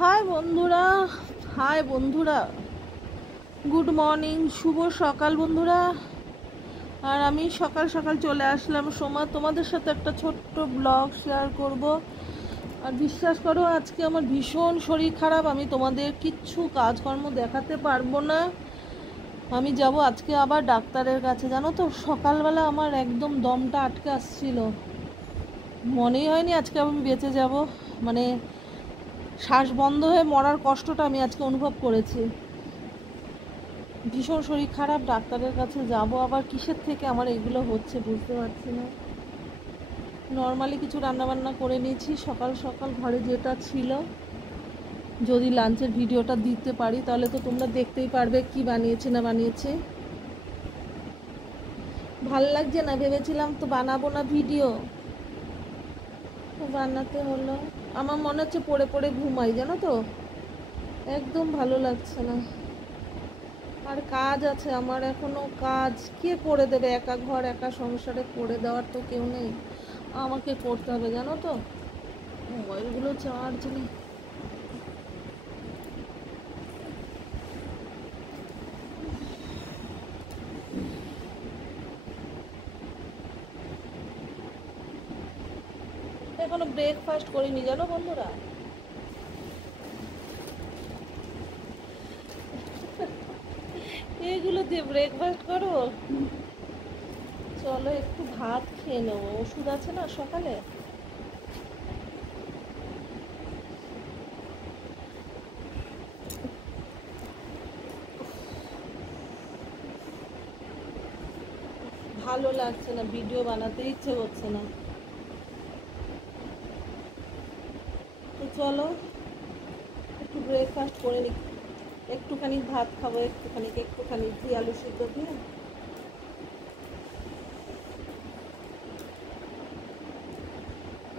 High বন্ধুরা, high বন্ধুরা, good morning, শুভ সকাল বন্ধুরা। আর আমি সকাল সকাল চলে আসলাম সোমা, তোমাদের সাথে একটা ছোট্ট ব্লগ শেয়ার করব। আর বিশ্বাস করো, আজকে আমার ভীষণ শরীর খারাপ, আমি তোমাদের কিচ্ছু কাজকর্ম দেখাতে পারবো না। আমি যাব আজকে আবার ডাক্তারের কাছে, জানো তো সকালবেলা আমার একদম দমটা আটকে আসছিল, মনেই হয়নি আজকে আমি বেঁচে যাব। মানে শ্বাস বন্ধ হয়ে মরার কষ্টটা আমি আজকে অনুভব করেছি। ভীষণ শরীর খারাপ, ডাক্তারের কাছে যাব আবার। কিসের থেকে আমার এগুলো হচ্ছে বুঝতে পারছি না। নর্মালি কিছু রান্নাবান্না করে নিয়েছি সকাল সকাল, ঘরে যেটা ছিল। যদি লাঞ্চের ভিডিওটা দিতে পারি তাহলে তো তোমরা দেখতেই পারবে কি বানিয়েছি না বানিয়েছি। ভাল লাগছে না, ভেবেছিলাম তো বানাবো না ভিডিও, তো বানাতে হলো। আমার মনে হচ্ছে পড়ে পড়ে ঘুমাই, জানো তো, একদম ভালো লাগছে না। আর কাজ আছে আমার এখনো, কাজ কে করে দেবে? একা ঘর একা সংসারে করে দেওয়ার তো কেউ নেই, আমাকে করতে হবে, জানো তো। মোবাইলগুলো চার্জ নেই। এখনো ব্রেকফাস্ট করিনি জানো বন্ধুরা। এগুলো দিয়ে ব্রেকফাস্ট করো? চলো একটু ভাত খেয়ে নেবো, ওষুধ আছে না সকালে। ভালো লাগছে না, ভিডিও বানাতে ইচ্ছে করছে না। তো চলো একটু ব্রেকফাস্ট করে নি, একটুখানি ভাত খাবো, একটুখানি ঘি আলু সিদ্ধ দিয়ে।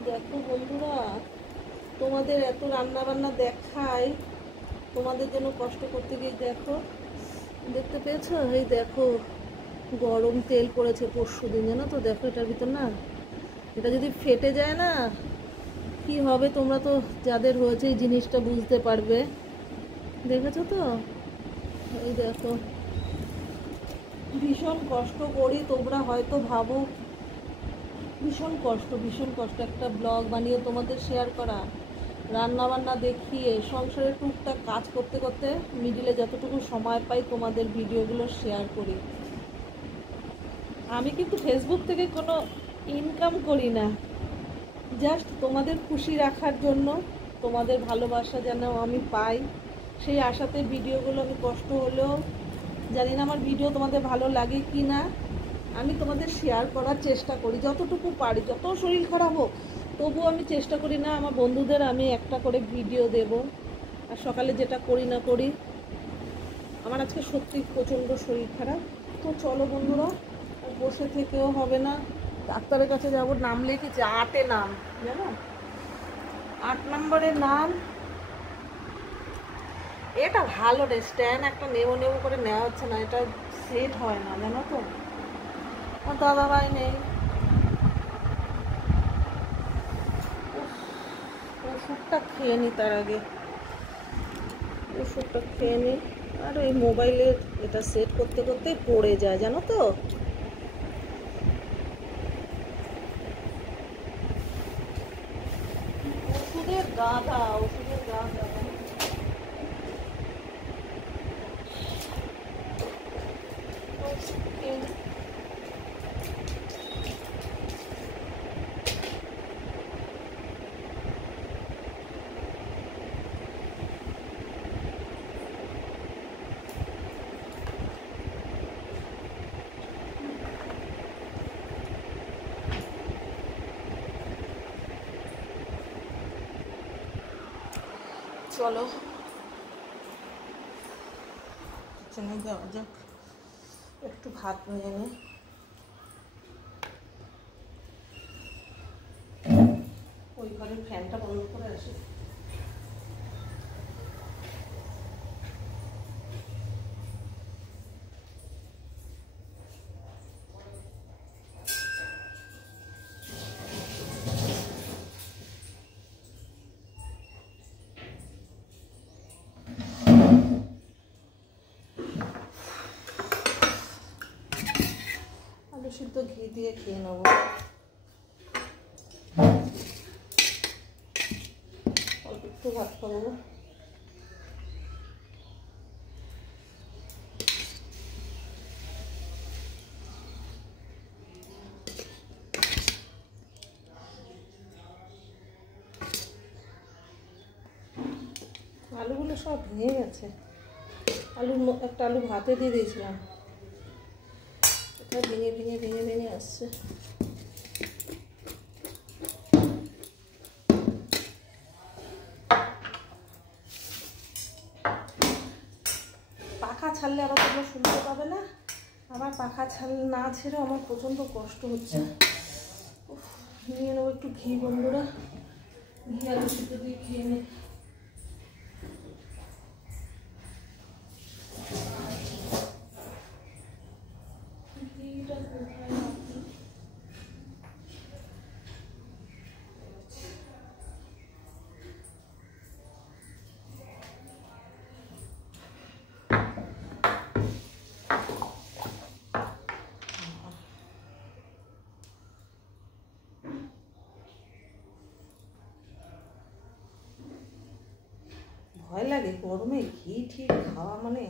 দেখো বন্ধুরা, তোমাদের এত রান্না বান্না দেখায়, তোমাদের জন্য কষ্ট করতে গিয়ে দেখো, দেখতে পেয়েছো? এই দেখো গরম তেল পড়েছে পরশুদিন, জানো তো। দেখো এটার ভিতর না, এটা যদি ফেটে যায় না, কি হবে তোমরা তো যাদের হয়েছে এই জিনিসটা বুঝতে পারবে। দেখেছো তো? এই দেখো, ভীষণ কষ্ট করি, তোমরা হয়তো ভাবো ভীষণ কষ্ট, ভীষণ কষ্ট একটা ব্লগ বানিয়ে তোমাদের শেয়ার করা, রান্না বান্না দেখিয়ে সংসারের টুকটাক কাজ করতে করতে মিডিলে যতটুকু সময় পাই তোমাদের ভিডিওগুলো শেয়ার করি। আমি কিন্তু ফেসবুক থেকে কোনো ইনকাম করি না, জাস্ট তোমাদের খুশি রাখার জন্য, তোমাদের ভালোবাসা যেন আমি পাই সেই আশাতে ভিডিওগুলো আমি কষ্ট হলেও, জানি না আমার ভিডিও তোমাদের ভালো লাগে কি না, আমি তোমাদের শেয়ার করার চেষ্টা করি যতটুকু পারি। যত শরীর খারাপ হোক তবুও আমি চেষ্টা করি না আমার বন্ধুদের আমি একটা করে ভিডিও দেব। আর সকালে যেটা করি না করি, আমার আজকে সত্যি প্রচণ্ড শরীর খারাপ। তো চলো বন্ধুরা, আর বসে থেকেও হবে না, ডাক্তারের কাছে যাবো। নাম লিখেছে 8-এ নাম, জানো, 8 নম্বরের নাম। এটা ভালো রে, স্ট্যান্ড একটা নেবো নেবো করে নেওয়া হচ্ছে না, এটা সেট হয় না, জানো তো। আমার দাদা ভাই নেই, ওষুধটা খেয়ে নি তার আগে, ওষুধটা খেয়ে নি। আর এই মোবাইলের এটা সেট করতে করতে পড়ে যায়, জানো তো। ওষুধের গাধা, ওষুধের গাধা। চলো কিচেনে যাওয়া যাক, একটু ভাত নিয়ে নিই। ওই ঘরের ফ্যানটা বন্ধ করে আসি। সিদ্ধ ঘি দিয়ে খেয়ে নেবো। অল্প একটু ভাত খাবো। আলুগুলো সব ভেঙে গেছে। একটা আলু ভাতে দিয়ে দিয়েছিলাম, এটা ভেঙে ভেঙে ভেঙে ভেঙে আসছে। পাখা ছাড়লে আবার তোমরা শুনতে পাবে না। আমার পাখা না ছেড়ে আমার প্রচণ্ড কষ্ট হচ্ছে। নিয়ে নেবো একটু ঘি বন্ধুরা, ঘি আলু সিদ্ধ দিয়ে খেয়ে নে। ভয় লাগে গরমে ঘি ঠিক খাওয়া, মানে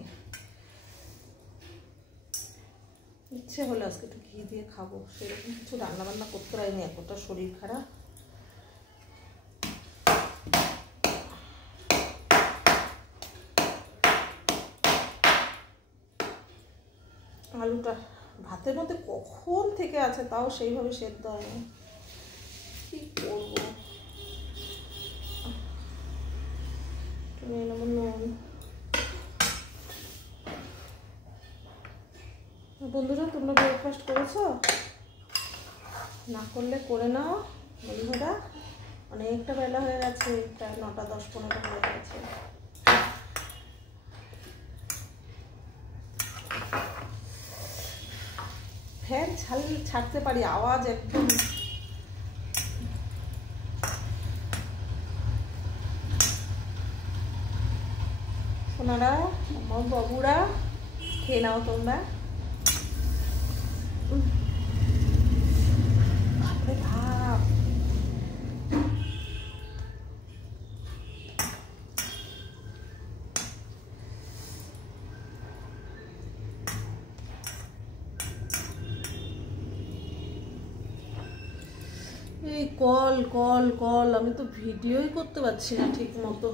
ইচ্ছে হলে আজকে একটু ঘি দিয়ে খাবো। সেরকম কিছু রান্না বান্না করতে পারিনি, এতটা শরীর খারাপ। আলুটা ভাতের মধ্যে কখন থেকে আছে, তাও সেইভাবে সেদ্ধ হয়নি। কি করবো, বন্ধুরা তোমরা ব্রেকফাস্ট করেছো? না করলে করে নাও বন্ধুরা, অনেকটা বেলা হয়ে গেছে, প্রায় 9টা 10-15 হয়ে গেছে। ফ্যান ছাড়তে পারি, আওয়াজ একদম। সোনারা, আমার বাবুরা, খেয়ে নাও তোমরা। ভাব এই কল কল কল, আমি তো ভিডিওই করতে পারছি না ঠিক মতো।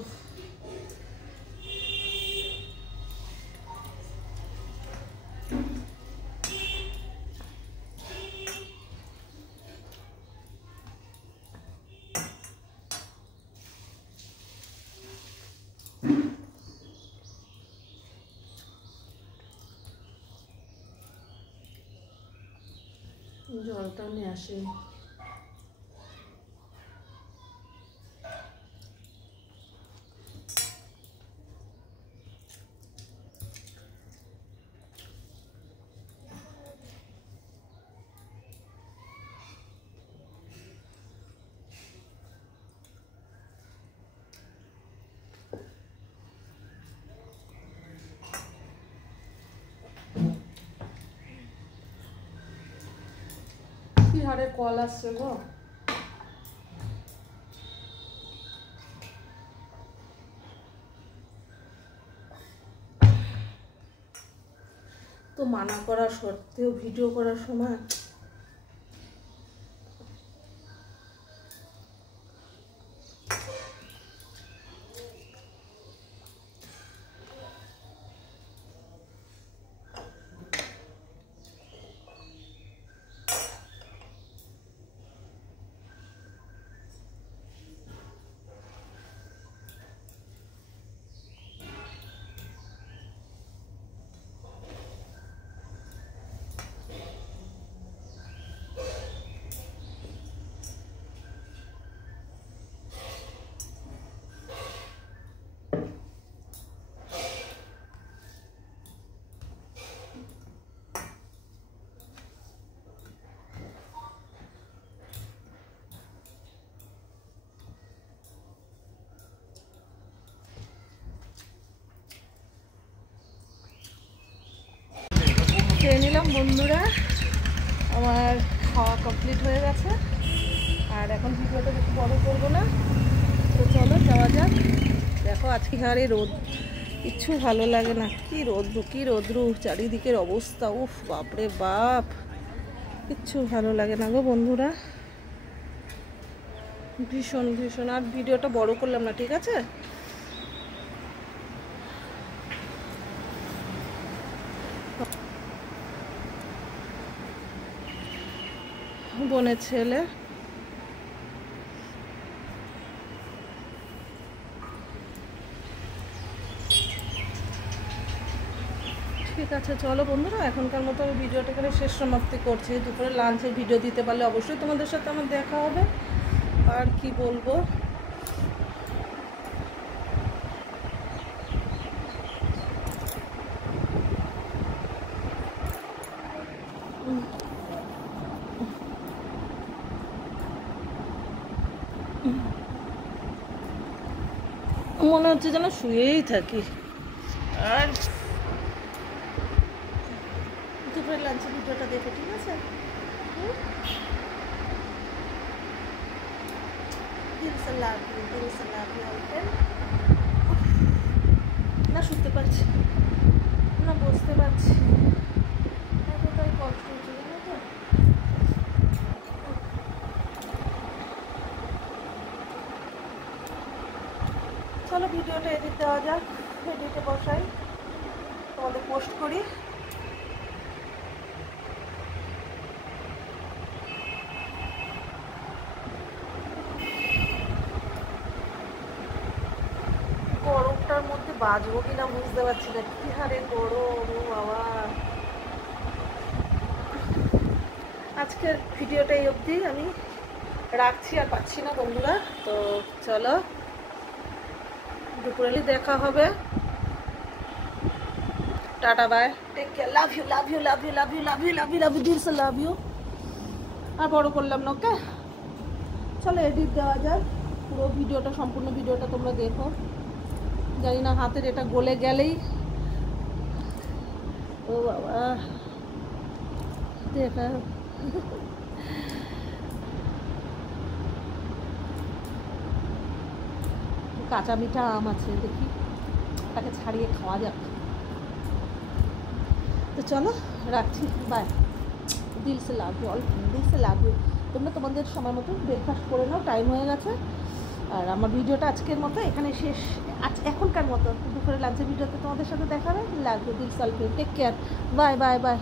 জলটাও নিয়ে আসি। কি হারে কল আসছে গো। তো মানা করা সত্ত্বেও ভিডিও করার সময় খেয়ে নিলাম বন্ধুরা। আমার খাওয়া কমপ্লিট হয়ে গেছে, আর এখন ভিডিওটা বেশি বড় করবো না। তো চলো যাওয়া যাক। দেখো আজকে হারে রোদ, কিচ্ছু ভালো লাগে না, কি রোদ্রু চারিদিকের অবস্থা, উফ বাপরে বাপ, কিচ্ছু ভালো লাগে না গো বন্ধুরা, ভীষণ ভীষণ। আর ভিডিওটা বড় করলাম না, ঠিক আছে? বোনের ছেলে ঠিক আছে। চলো বন্ধুরা, এখনকার মতো আমি ভিডিওটা এখানে শেষ সমাপ্তি করছি। দুপুরে লাঞ্চের ভিডিও দিতে পারলে অবশ্যই তোমাদের সাথে আমার দেখা হবে। আর কি বলবো, মনে হচ্ছে যেন শুয়েই থাকি। আর দুপুরে লাঞ্চের ভিডিওটা দেখো, ঠিক আছে? না শুতে পারছি না, বসতে পারছি, এতটাই কষ্ট হচ্ছে জানো তো। চলো ভিডিওটা এডিট দেওয়া যাক, এডিটে বসাই, তোমাদের পোস্ট করি। গরমটার মধ্যে বাজবো কিনা বুঝতে পারছি না, কি হারে গরম, ও বাবা। আজকের ভিডিওটা এই অবধি আমি রাখছি, আর পাচ্ছি না বন্ধুরা। তো চলো দুপুরে দেখা হবে, tata bye, take care, love you love you love you love you love you love you love you দিল সে লাভ ইউ। আর বড় করলাম না, ওকে? চলো এডিট দেওয়া যায়, পুরো ভিডিওটা, সম্পূর্ণ ভিডিওটা তোমরা দেখো। জানি না হাতের এটা গলে গেলেই, ও বাবা দেখা। কাঁচা মিঠা আম আছে, দেখি তাকে ছাড়িয়ে খাওয়া যাক। তো চলো রাখছি, বাই, দিল সে লাভ ইউ, অল দিল সে লাভ ইউ। তোমরা তোমাদের সময় মতো ব্রেকফাস্ট করে নাও, টাইম হয়ে গেছে। আর আমার ভিডিওটা আজকের মতো এখানে শেষ, আজ এখনকার মতো। দুপুরে লাঞ্চের ভিডিওতে তোমাদের সাথে দেখা হবে। লাভ ইউ, দিল সে love you, take care, bye bye by.